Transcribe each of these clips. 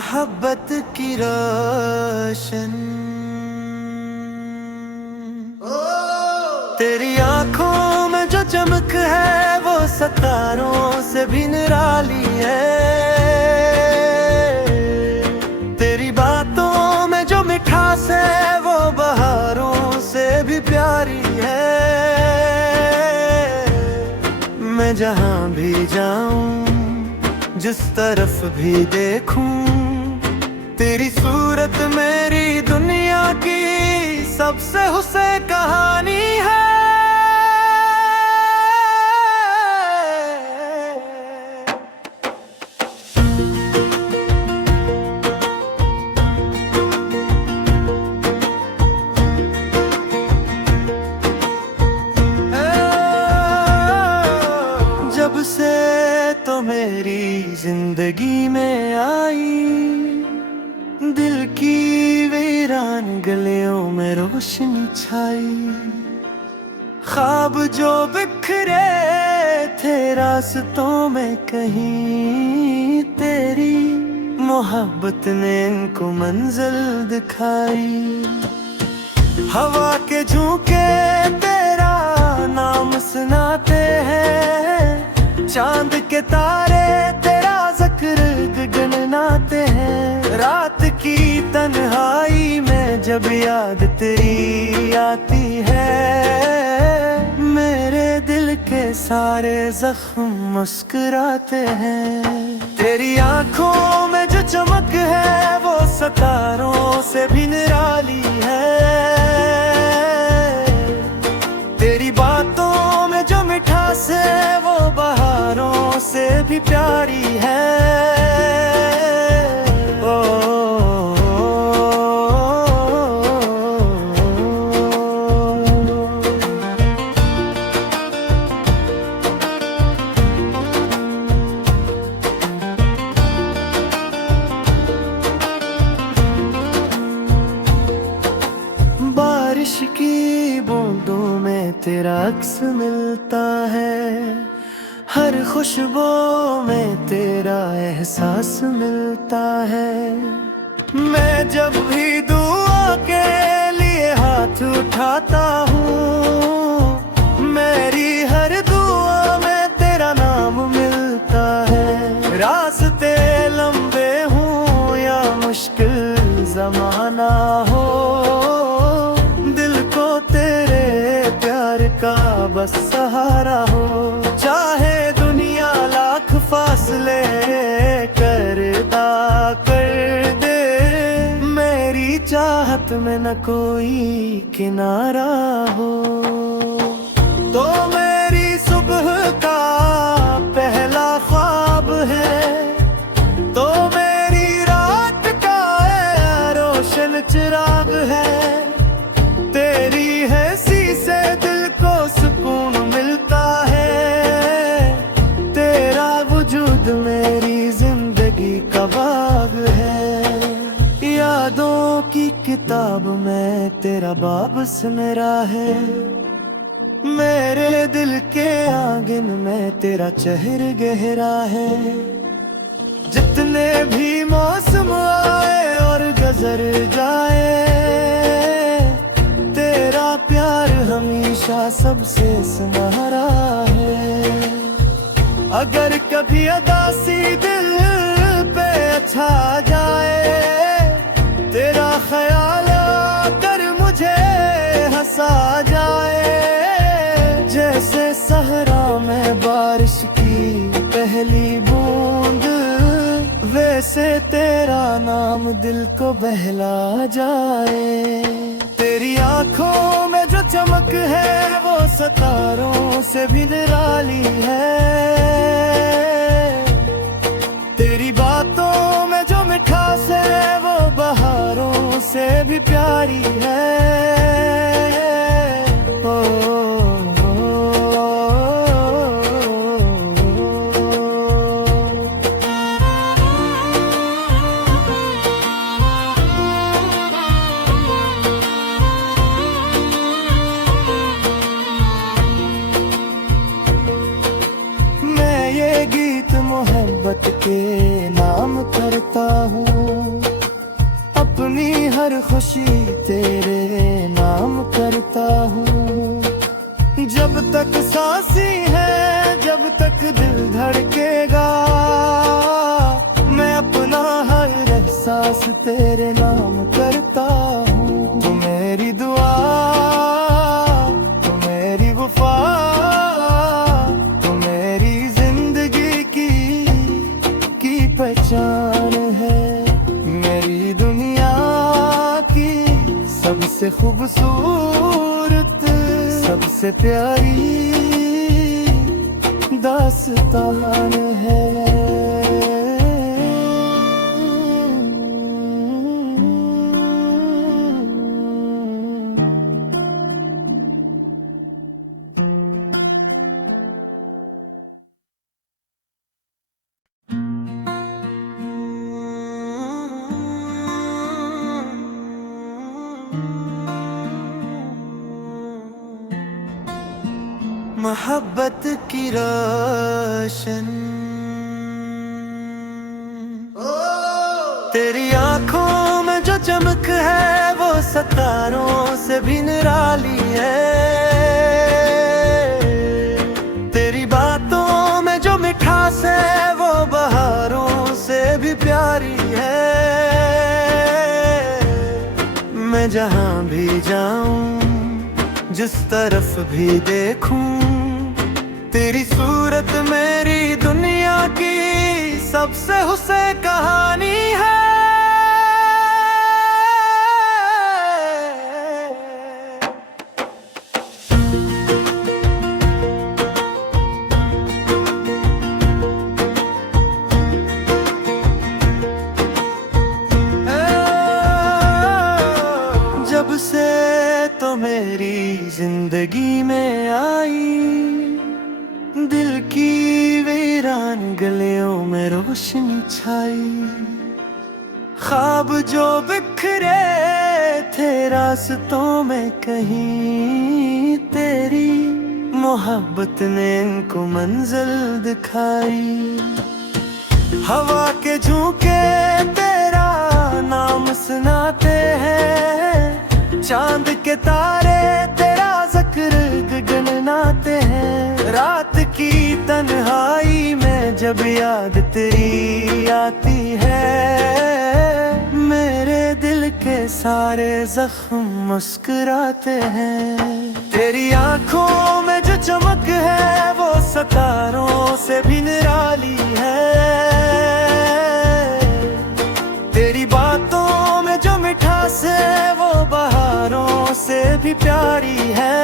मोहब्बत की रोशन। तेरी आंखों में जो चमक है वो सितारों से भी निराली है। तेरी बातों में जो मिठास है वो बहारों से भी प्यारी है। मैं जहां भी जाऊं, जिस तरफ भी देखूं, तेरी सूरत मेरी दुनिया की सबसे हुस्न कहानी है। जब से तो मेरी जिंदगी में आई, दिल की वीरान गलियों में रोशनी छाई। ख्वाब जो बिखरे थे रास्तों में, कहीं तेरी मोहब्बत ने इनको मंजिल दिखाई। हवा के झोंके तेरा नाम सुनाते हैं, चांद के तारे तेरा जिक्र गुनगुनाते हैं। रात की तन्हाई में जब याद तेरी आती है, मेरे दिल के सारे जख्म मुस्कुराते हैं। तेरी आंखों में जो चमक है वो सितारों से भी निराली है। तेरी बातों में जो मिठास है वो बहारों से भी प्यारी है। बारिश की बूंदों में तेरा अक्स मिलता है, हर खुशबू में तेरा एहसास मिलता है। मैं जब भी दुआ के लिए हाथ उठाता हूँ, मेरी हर दुआ में तेरा नाम मिलता है। रास्ते लंबे हों या मुश्किल जमाना हो, का बस सहारा हो। चाहे दुनिया लाख फासले करदा कर दे, मेरी चाहत में न कोई किनारा हो। तो मेरी सुबह का पहला ख्वाब है, तो मेरी रात का रोशन चिराग है। तेरी हैसी से दिल को सुकून मिलता है, तेरा वजूद मेरी जिंदगी का बाग है। यादों की किताब में तेरा बाब सुनहरा है, मेरे दिल के आंगन में तेरा चेहरा गहरा है। जितने भी मौसम आए और गुजर जाए, तेरा प्यार हमेशा सबसे सुनहरा है। अगर कभी अदासी दिल पे छा जाए, तेरा ख्याल आकर मुझे हंसा जाए। जैसे सहरा में बारिश की पहली बूंद, वैसे तेरा नाम दिल को बहला जाए। तेरी आंखों में जो चमक है वो सितारों से भी निराली है। तेरी बातों में जो मिठास है वो बहारों से भी प्यारी है। मोहब्बत के नाम करता हूँ, तेरे नाम करता हूँ। जब तक सांसी है, जब तक दिल धड़केगा, मैं अपना हर एहसास तेरे नाम करता हूँ। तू मेरी दुआ, तू मेरी वफा, तू मेरी जिंदगी की पहचान है। मेरी दुनिया की सबसे खूबसूरत, सबसे प्यारी दास्तान है। मोहब्बत की रोशन तेरी आंखों में जो चमक है, वो सितारों से भी निराली है। तेरी बातों में जो मिठास है, वो बहारों से भी प्यारी है। मैं जहां भी जाऊं, जिस तरफ भी देखूं, तेरी सूरत मेरी दुनिया की सबसे हुस्न कहानी है। जब से तो मेरी जिंदगी में आई, दिल की वीरान गलियों में रोशनी छाई। ख्वाब जो बिखरे थे रास्तों में कहीं, तेरी मोहब्बत ने इनको मंजिल दिखाई। हवा के झोंके तेरा नाम सुनाते हैं, चांद के तारे तेरा जिक्र गुनगुनाते हैं। रात की तन्हाई में जब याद तेरी आती है, मेरे दिल के सारे जख्म मुस्कुराते हैं। तेरी आंखों में जो चमक है, वो सितारों से भी निराली है। तेरी बातों में जो मिठास है, वो बहारों से भी प्यारी है।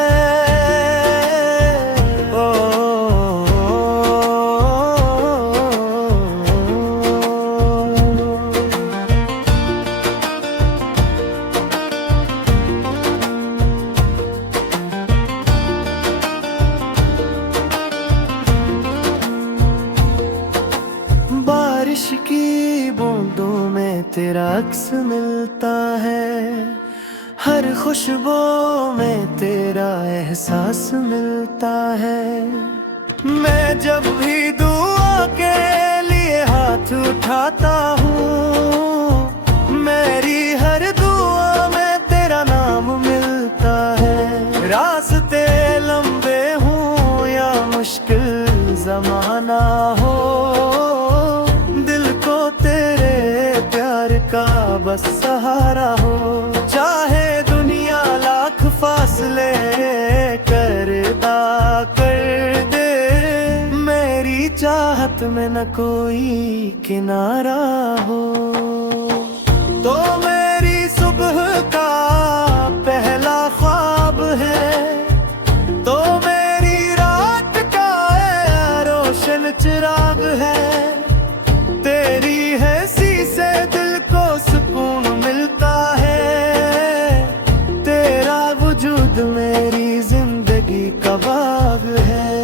बारिश की बूंदों में तेरा अक्स मिलता है, हर खुशबू में तेरा एहसास मिलता है। मैं जब भी दुआ के लिए हाथ उठाता हूँ, मेरी हर दुआ में तेरा नाम मिलता है। रास्ते लंबे हों या मुश्किल जमाना हो, दिल को तेरे प्यार का बस सहारा हो। चाहे दुनिया लाख फासले करदा कर दे, मेरी चाहत में न कोई किनारा हो। तो मेरी सुबह का पहला ख्वाब है, तो मेरी रात का रोशन चिराग है। तेरी हैसी से दिल को सुकून मिलता है, तेरा वजूद मेरी जिंदगी का बाग है।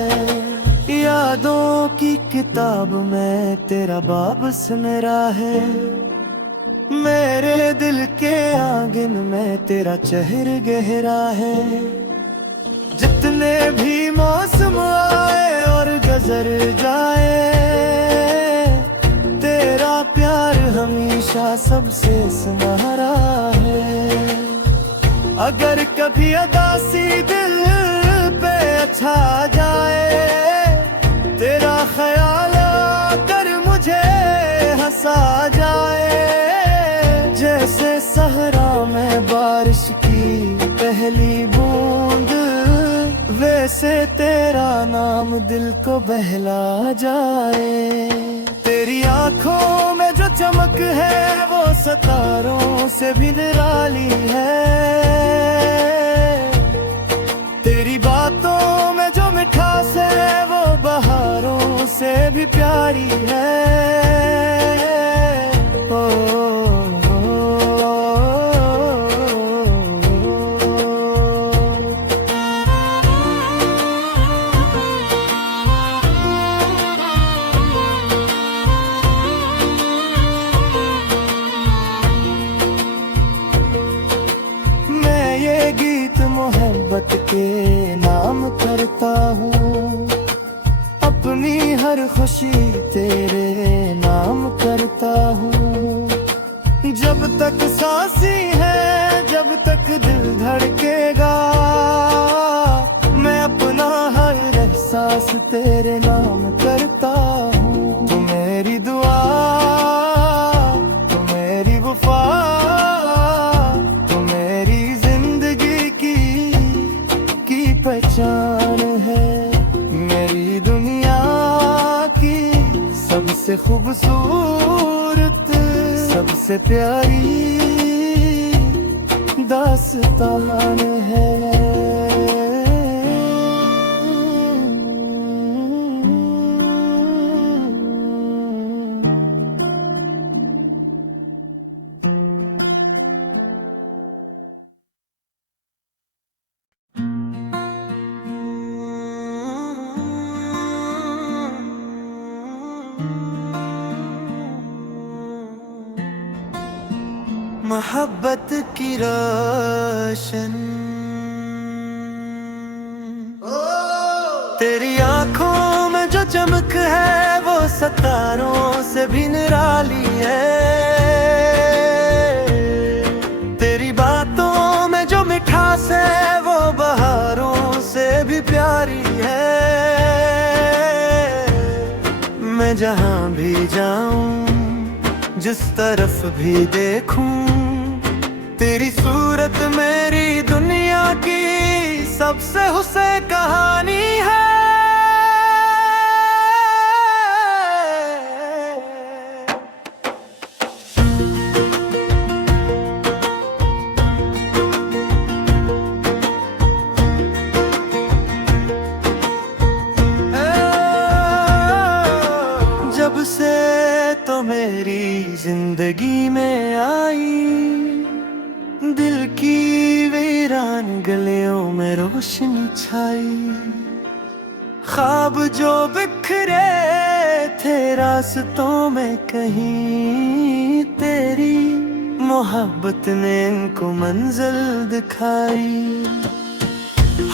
यादों की किताब में तेरा बाब सुनहरा है, मेरे दिल के आंगन में तेरा चेहरा गहरा है। जितने भी मौसम आए और गुजर जाए, तेरा प्यार हमेशा सबसे सुनहरा है। अगर कभी अदासी दिल पे छा जाए, तेरा ख्याल आकर मुझे हंसा जाए। जैसे सहरा में बारिश की पहली बूंद, वैसे तेरा नाम दिल को बहला जाए। तेरी आंखों में जो चमक है वो सितारों से भी निराली है। तेरी बातों में जो मिठास है वो बहारों से भी प्यारी है। मोहब्बत के नाम करता हूँ, अपनी हर खुशी तेरे नाम करता हूँ। जब तक सांसी है, जब तक दिल धड़केगा, मैं अपना हर एहसास तेरे नाम करता हूँ। तू मेरी दुआ, तू मेरी वफा, पहचान है। मेरी दुनिया की सबसे खूबसूरत, सबसे प्यारी दास्तान है। मोहब्बत की रोशन तेरी आंखों में जो चमक है वो सितारों से भी निराली है। तेरी बातों में जो मिठास है वो बहारों से भी प्यारी है। मैं जहां भी जाऊं, जिस तरफ भी देखूं, तेरी सूरत मेरी दुनिया की सबसे हुस्न कहानी है। जब से तो मेरी जिंदगी में आई, दिल की वीरान गलियों में रोशनी छाई। ख्वाब जो बिखरे थे रास्तों में, कहीं तेरी मोहब्बत ने इनको मंजिल दिखाई।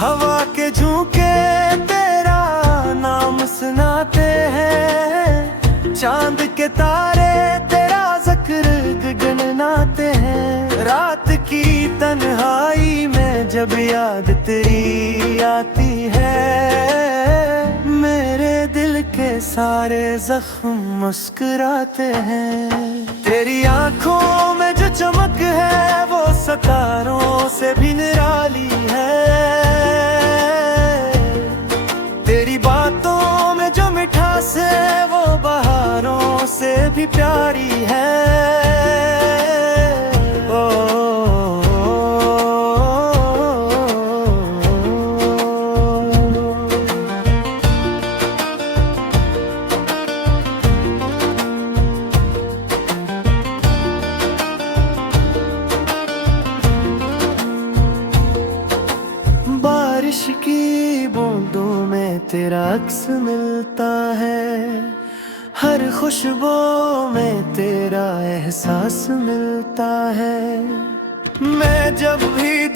हवा के झोंके तेरा नाम सुनाते हैं, चांद के तारे तेरा जिक्र गुनगुनाते हैं। रात की तन्हाई में जब याद तेरी आती है, मेरे दिल के सारे जख्म मुस्कुराते हैं। तेरी आंखों में जो चमक है वो सितारों से भी निराली है। तेरी बातों में जो मिठास है वो बहारों से भी प्यारी है। बारिश की बूंदों में तेरा अक्स मिलता है, हर खुशबू में तेरा एहसास मिलता है। मैं जब भी